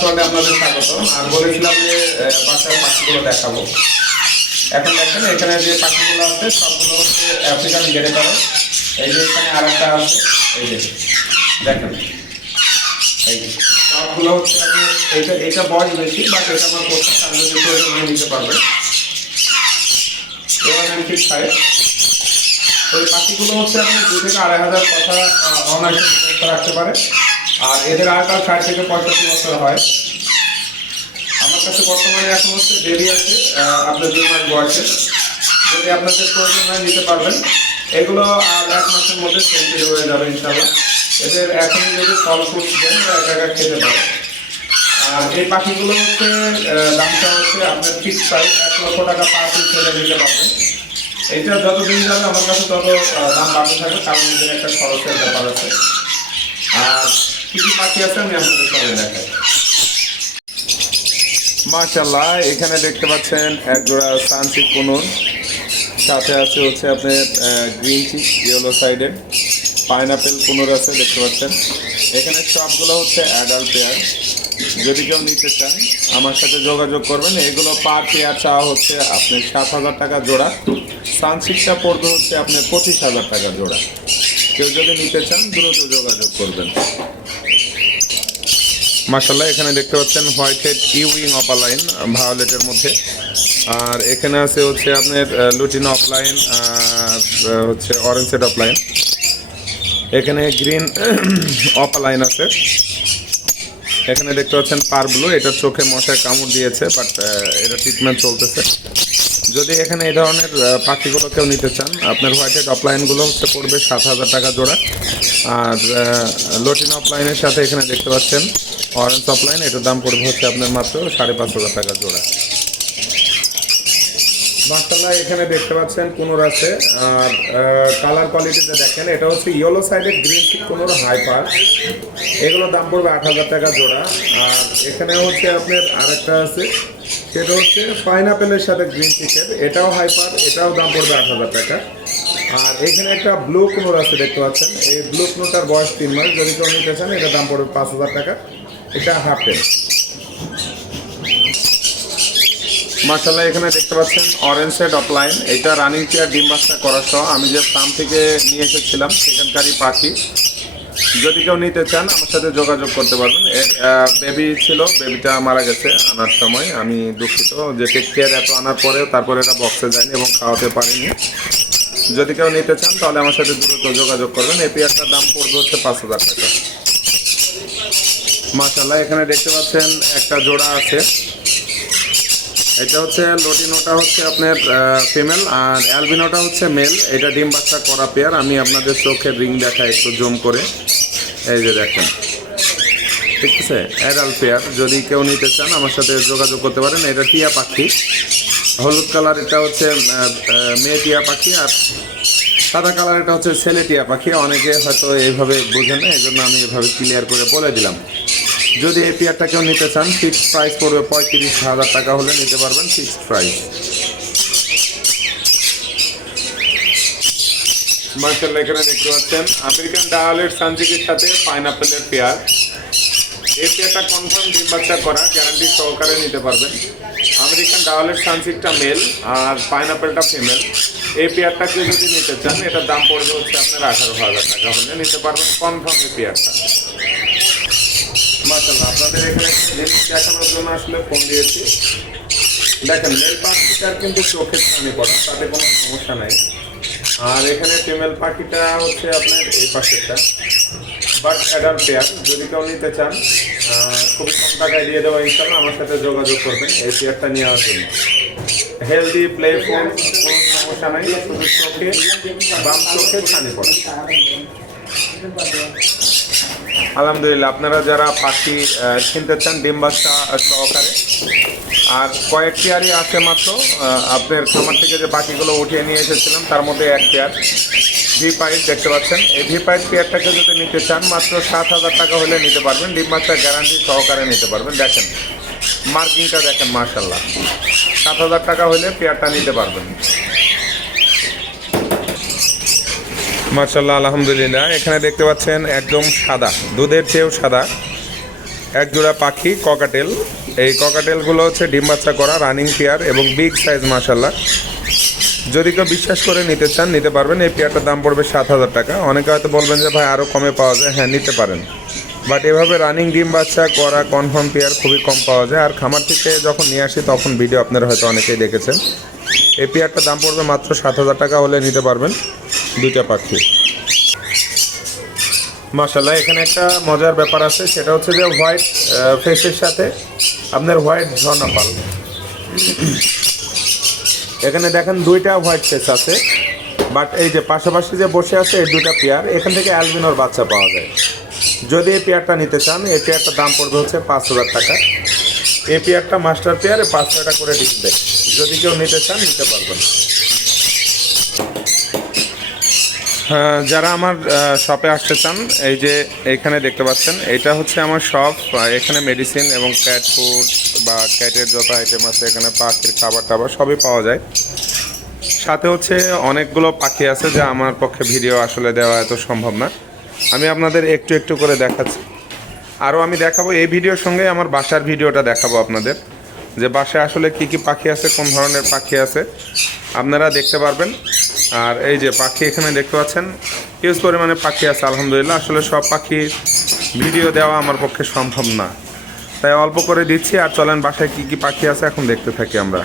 ওয়ার্ল্ডে আপনাদের স্বাগত। আর বলেছিলাম যে বাসার পাখিগুলো দেখাবো। এখন দেখেন, এখানে যে পাখিগুলো আছে, সবগুলো হচ্ছে আফ্রিকান গেড়ে পারে এই যে এখানে আর একটা আছে, এই যে দেখেন। এই সবগুলো হচ্ছে আপনি এটা এটা বয়স বেশি, বাট এটা আমার করতে আপনি যদি প্রয়োজন হয় নিতে পারবেন ওই পাখিগুলো হচ্ছে আপনি দু থেকে আড়াই হাজার কথা অনায়াসে রাখতে পারে। আর এদের আয়কাল ষাট থেকে পঁয়ষট্টি বছর হয়। আমার কাছে বর্তমানে এখন হচ্ছে দেরি আছে আপনার দুই মাস বয়সে। যদি আপনাদের প্রয়োজন হয় নিতে পারবেন। এগুলো আর এক মাসের মধ্যে সেন্টেড হয়ে যাবে ইনশাল্লাহ এদের এখনই যদি ফল ফুল দেন এক খেতে পারে। আর এই পাখিগুলো হচ্ছে দামটা হচ্ছে আপনার ফিক্স প্রাইস এক লক্ষ টাকা পার পিস ছেলে নিতে পারবেন। এইটা যতদিন যাবে, আমার কাছে তত দাম বাড়তে থাকবে, কারণ এদের একটা খরচের ব্যাপার আছে। আর কি মাশাল্লাহ এখানে দেখতে পাচ্ছেন এক জোড়া সানসিক কুনুন সাথে আছে হচ্ছে আপনার green cheek yellow sided pineapple conure আছে, দেখতে পাচ্ছেন। এখানে সবগুলো হচ্ছে অ্যাডাল্ট পেয়ার যদি কেউ নিতে চান, আমার সাথে যোগাযোগ করবেন। এগুলো পার পেয়ার চাওয়া হচ্ছে আপনার সাত হাজার টাকা জোড়া। সানসিকটা পড়বে হচ্ছে আপনার পঁচিশ হাজার টাকা জোড়া। কেউ যদি নিতে চান, দ্রুত যোগাযোগ করবেন। মাসাল্লাহ এখানে দেখতে পাচ্ছেন হোয়াইট হেড ইউইং অপালাইন ভায়োলেটের মধ্যে। আর এখানে আছে হচ্ছে আপনার লুটিন অফলাইন হচ্ছে অরেঞ্জ হেড অফলাইন এখানে গ্রিন অপালাইন আছে। এখানে দেখতে পাচ্ছেন পার ব্লু, এটা চোখে মশায় কামড় দিয়েছে, বাট এটা ট্রিটমেন্ট চলতেছে। যদি এখানে এই ধরনের পাখিগুলো কেউ নিতে চান, আপনার হোয়াইট হেড অফলাইনগুলো হচ্ছে পড়বে সাত হাজার টাকা জোড়া। আর লটিন অফলাইনের সাথে এখানে দেখতে পাচ্ছেন অরেঞ্জ অফলাইন এটার দাম পড়বে হচ্ছে আপনার মাত্র সাড়ে পাঁচ হাজার টাকা জোড়া। মার্শাল্লাহ এখানে দেখতে পাচ্ছেন কুনোর আছে। আর কালার কোয়ালিটিতে দেখেন, এটা হচ্ছে ইয়েলো সাইডের গ্রিন কুনোর হাইপার এগুলোর দাম পড়বে আট হাজার টাকা জোড়া। আর এখানে হচ্ছে আপনার আরেকটা আছে, সেটা হচ্ছে পাইনাপেলের সাথে গ্রিন চিকের এটাও হাইপার এটাও দাম পড়বে আট হাজার টাকা। আর এখানে একটা ব্লু কুনোর আছে, দেখতে পাচ্ছেন। এই ব্লু কুনোটার বয়স তিন মাস, যদি কেউ নিতে চান, এটার দাম পড়বে পাঁচ হাজার টাকা। এটা হাফ মার্শাল্লাহ এখানে দেখতে পাচ্ছেন অরেঞ্জ সেড অফলাইন এটা রানিং চেয়ার ডিম বাচ্চা করা সহ। আমি যে ফার্ম থেকে নিয়ে এসেছিলাম, সেখানকারই পাখি। যদি কেউ নিতে চান, আমার সাথে যোগাযোগ করতে পারবেন। বেবি ছিল বেবিটা মারা গেছে আনার সময়। আমি দুঃখিত যে টেক কেয়ার এত আনার পরে তারপরে এটা বক্সে যায়নি এবং খাওয়াতে পারিনি। যদি কেউ নিতে চান, তাহলে আমার সাথে দ্রুত যোগাযোগ করবেন। এই পেয়ারটার দাম পড়বে হচ্ছে পাঁচ হাজার টাকা। মাশাল্লাহ এখানে দেখতে পাচ্ছেন একটা জোড়া আছে। এটা হচ্ছে লটিনোটা হচ্ছে আপনার ফিমেল আর অ্যালবিনোটা হচ্ছে মেল এটা ডিম বাচ্চা করা পেয়ার আমি আপনাদের চোখের রিং দেখা একটু জুম করে। এই যে দেখেন। ঠিক আছে? অ্যাডাল্ট পেয়ার যদি কেউ নিতে চান, আমার সাথে যোগাযোগ করতে পারেন। এটা টিয়া পাখি। হলুদ কালার এটা হচ্ছে মেয়ে টিয়া পাখি, আর সাদা কালার এটা হচ্ছে ছেলে টিয়া পাখি। অনেকে হয়তো এইভাবে বোঝে না এই জন্য আমি এভাবে ক্লিয়ার করে বলে দিলাম। যদি এই পেয়ারটা কেউ নিতে চান ফিক্সড প্রাইস পড়বে পঁয়ত্রিশ হাজার টাকা হলে নিতে পারবেন ফিক্সড প্রাইস মার্শাল্লাহ, এখানে দেখতে পাচ্ছেন, আমেরিকান ডায়ালের সানজিকের সাথে পাইনাপেলের পেয়ার। এই পেয়ারটা কনফার্ম ডিম বাচ্চা করা গ্যারান্টি সহকারে নিতে পারবেন। আমেরিকান ডায়ালের সানসিকটা মেল আর পাইনাপেলটা ফিমেল এই পেয়ারটাকে যদি নিতে চান, এটার দাম পড়বে হচ্ছে আপনার আঠারো হাজার টাকা হলে নিতে পারবেন কনফার্ম এই পেয়ারটা। মাশাল্লাহ আপনাদের এখানে দেখানোর জন্য আসলে ফোন দিয়েছি। দেখেন মেল পাখিটার কিন্তু চোখের ছানি পড়া, তাতে কোনো সমস্যা নাই। আর এখানে ফিমেল পাখিটা হচ্ছে আপনার এই পাশেরটা। বাট অ্যাডাল্ট পেয়ার যদি কেউ নিতে চান খুবই কম টাকায় দিয়ে দেওয়া ইনশাল্লাহ আমার সাথে যোগাযোগ করবেন এই পেয়ারটা নেওয়ার জন্য। হেলদি প্লেফুল কোনো সমস্যা নাই, শুধু চোখে, বাম চোখে ছানি পড়া। আলহামদুলিল্লাহ, আপনারা যারা পাখি কিনতে চান, ডিম বাচ্চা সহকারে। আর কয়েক পেয়ারই আছে মাত্র আপনার খামার থেকে যে পাখিগুলো উঠিয়ে নিয়ে এসেছিলাম, তার মধ্যে এক পেয়ার। ভি পাইট দেখতে পাচ্ছেন। এই ভি পাইট পেয়ারটাকে যদি নিতে চান, মাত্র সাত হাজার টাকা হলে নিতে পারবেন। ডিম বাচ্চা গ্যারান্টি সহকারে নিতে পারবেন। দেখেন মার্কিংটা দেখেন মার্শাল্লাহ সাত হাজার টাকা হলে পেয়ারটা নিতে পারবেন। মার্শাল্লাহ আলহামদুলিল্লাহ। এখানে দেখতে পাচ্ছেন একদম সাদা, দুধের চেয়েও সাদা এক জোড়া পাখি ককাটেল এই ককাটেলগুলো হচ্ছে ডিম বাচ্চা করা রানিং পেয়ার এবং বিগ সাইজ মাসাল্লাহ যদি কেউ বিশ্বাস করে নিতে চান, নিতে পারবেন। এই পেয়ারটার দাম পড়বে সাত হাজার টাকা। অনেকে হয়তো বলবেন যে, ভাই আরও কমে পাওয়া যায়? হ্যাঁ নিতে পারেন। বাট এভাবে রানিং ডিম বাচ্চা করা কনফার্ম পেয়ার খুবই কম পাওয়া যায়। আর খামার থেকে যখন নিয়ে আসি, তখন ভিডিও আপনারা হয়তো অনেকেই দেখেছেন। এই পেয়ারটার দাম পড়বে মাত্র সাত হাজার টাকা হলে নিতে পারবেন। দুইটা পাখি। মাসাল্লাহ এখানে একটা মজার ব্যাপার আছে, সেটা হচ্ছে যে হোয়াইট ফেসের সাথে আপনার হোয়াইট ঝর্ণাপাল। এখানে দেখেন দুইটা হোয়াইট ফেস আছে, বাট এই যে পাশাপাশি যে বসে আছে, এই দুটা পেয়ার এখান থেকে অ্যালবিনোর বাচ্চা পাওয়া যায়। যদি এই পেয়ারটা নিতে চান, এই পেয়ারটার দাম পড়বে হচ্ছে পাঁচ হাজার টাকা। এই পেয়ারটা মাস্টার পেয়ারে পাঁচ টাকা করে দিচ্ছে যদি কেউ নিতে চান, নিতে পারবেন হ্যাঁ, যারা আমার শপে আসতে চান, এই যে এখানে দেখতে পাচ্ছেন, এটা হচ্ছে আমার শপ এখানে মেডিসিন এবং ক্যাট ফুড বা ক্যাটের যত আইটেম আছে, এখানে পাখির খাবার টাবার সবই পাওয়া যায়। সাথে হচ্ছে অনেকগুলো পাখি আছে যা আমার পক্ষে ভিডিও আসলে দেওয়া এত সম্ভব না। আমি আপনাদের একটু একটু করে দেখাচ্ছি। আরও আমি দেখাবো, এই ভিডিওর সঙ্গে আমার বাসার ভিডিওটা দেখাবো আপনাদের। যে বাসায় আসলে কি কি পাখি আছে, কোন ধরনের পাখি আছে, আপনারা দেখতে পারবেন। আর এই যে পাখি এখানে দেখতে পাচ্ছেন, হিউজ পরিমাণে পাখি আছে, আলহামদুলিল্লাহ। আসলে সব পাখি ভিডিও দেওয়া আমার পক্ষে সম্ভব না। তাই অল্প করে দিচ্ছি, আর চলেন বাসায় কি কি পাখি আছে এখন দেখতে থাকি আমরা।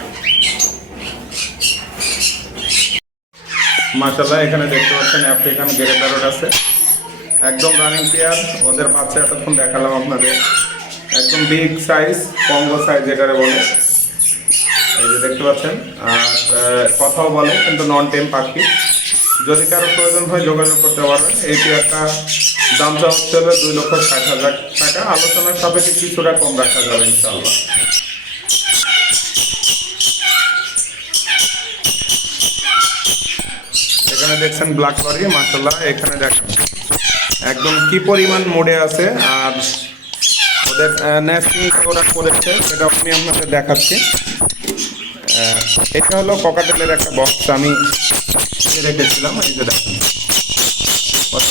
মাশাল্লাহ এখানে দেখতে পাচ্ছেন আফ্রিকান গেরে প্যারট আছে। একদম রানিং পেয়ার ওদের বাচ্চা এতক্ষণ দেখালাম আপনাদের। একদম বিগ সাইজ কম্বো সাইজ যেটারে বলে। যে দেখতে পাচ্ছেন, আর কথাও বলে, কিন্তু নন টেম পাখি। যদি কারও প্রয়োজন হয় যোগাযোগ করতে পারবেন। এই পেয়ারটা দামটা হচ্ছে হলো দুই লক্ষ ষাট হাজার টাকা। আলোচনার সাপেক্ষে কিছুটা কম রাখা যাবে ইনশাল্লাহ এখানে দেখছেন ব্ল্যাক লরি মাসাল্লাহ এখানে দেখেন, একদম কি পরিমাণ মোড়ে আছে, আর ওদের ন্যাশনাল ওরা করেছে সেটা আমি আপনাদের দেখাচ্ছি। এটা হলো ককাটেলের একটা বক্স আমি রেখেছিলাম, এই যে দেখেন।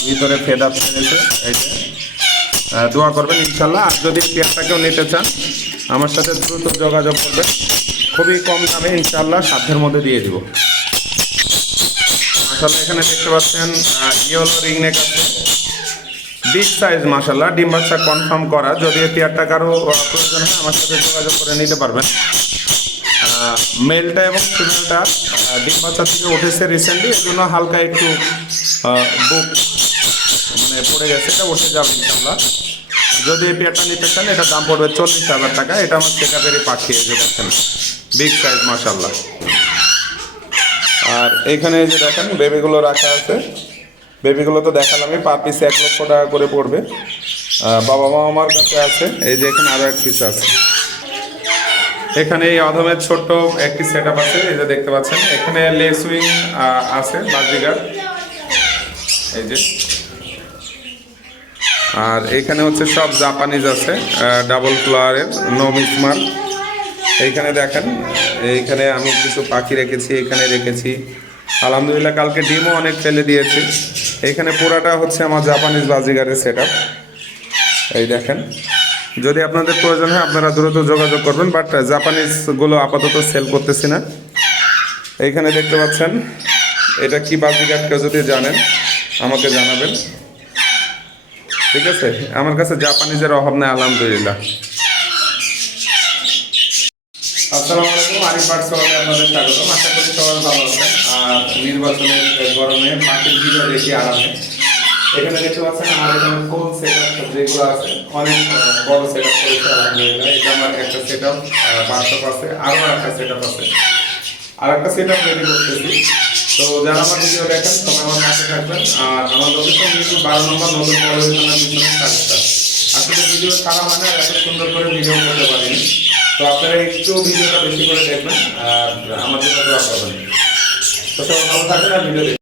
ভিতরে ফেদ আপ ছেড়েছে এই যে। দোয়া করবেন ইনশাল্লাহ, আর যদি পেয়ারটাকেও নিতে চান, আমার সাথে দ্রুত যোগাযোগ করবেন। খুবই কম দামে ইনশাল্লাহ সাধ্যের মধ্যে দিয়ে দিব। এখানে দেখতে পাচ্ছেন ইয়েলো রিংনেক আছে। বিগ সাইজ মাসাল্লাহ ডিম বাচ্চা কনফার্ম করা। যদি পেয়ারটা কারও প্রয়োজন হয়, আমার সাথে যোগাযোগ করে নিতে পারবেন। মেলটা এবং ফিমেলটা ডিম বাচ্চা থেকে উঠেছে রিসেন্টলি এর জন্য হালকা একটু বুক মানে পড়ে গেছে, এটা উঠে যাবে ইনশাল্লাহ যদি এই পেয়ারটা নিতে চান এটার দাম পড়বে চল্লিশ হাজার টাকা, এটা আমার চেকাপেরই পাখি এই যে দেখেন। বিগ সাইজ মাসাল্লাহ আর এখানে যে দেখেন বেবিগুলো রাখা আছে। বেবিগুলো তো দেখালামই পার পিস এক লক্ষ টাকা করে পড়বে। বাবা মা আমার কাছে আছে, এই যে এখানে আরও এক পিস আছে। এখানে এই অধমের ছোট্ট একটি সেট আছে, এই যে দেখতে পাচ্ছেন। এখানে লেস উইং আছে বাজিগার এই যে। আর এখানে হচ্ছে সব জাপানিজ আছে ডাবল ফ্লোয়ারের নো মিসমার এইখানে দেখেন, এইখানে আমি কিছু পাখি রেখেছি, এখানে রেখেছি। আলহামদুলিল্লাহ, কালকে ডিমও অনেক ফেলে দিয়েছি। এইখানে পুরাটা হচ্ছে আমার জাপানিজ বাজিগারের সেট এই দেখেন। যদি আপনাদের প্রয়োজন হয় আপনারা দ্রুত যোগাযোগ করবেন বাট জাপানিজগুলো আপাতত সেল করতেছি না। এইখানে দেখতে পাচ্ছেন, এটা কি বাজিগার কেউ যদি জানেন, আমাকে জানাবেন। ঠিক আছে? আমার কাছে জাপানিজের অভাব নেই, আলহামদুলিল্লাহ। আসসালামু আলাইকুম, আরিফ আপনাদের স্বাগতম। আশা করি সবাই ভালো আছেন। আর নির্বাচনের গরমে পাখির ভিডিও দেখি আরামে? এখানে দেখতে পাচ্ছেন আমার এখানে ফুল সেট আপ যেগুলো আছে, অনেক বড় সেট আপ করেছে আলহামদুলিল্লাহ। এটা আমার একটা সেট আপ বার্সপ আছে আরও একটা সেট আপ আছে। আর একটা সেট আপ রেডি করতেছি। তো যারা আমার ভিডিও দেখেন, সবাই আমার পাশে থাকবেন। আর আমার লোকেশন কিন্তু বারো নম্বর নতুন পরিবেশনার পিছনে সাজটা আসলে ভিডিও ছাড়া মানে এত সুন্দর করে ভিডিও করতে পারিনি। তো আপনারা একটু ভিডিওটা বেশি করে দেখবেন, আর আমার জন্য দোয়া করবেন। তো সবাই ভালো থাকবেন, আর ভিডিও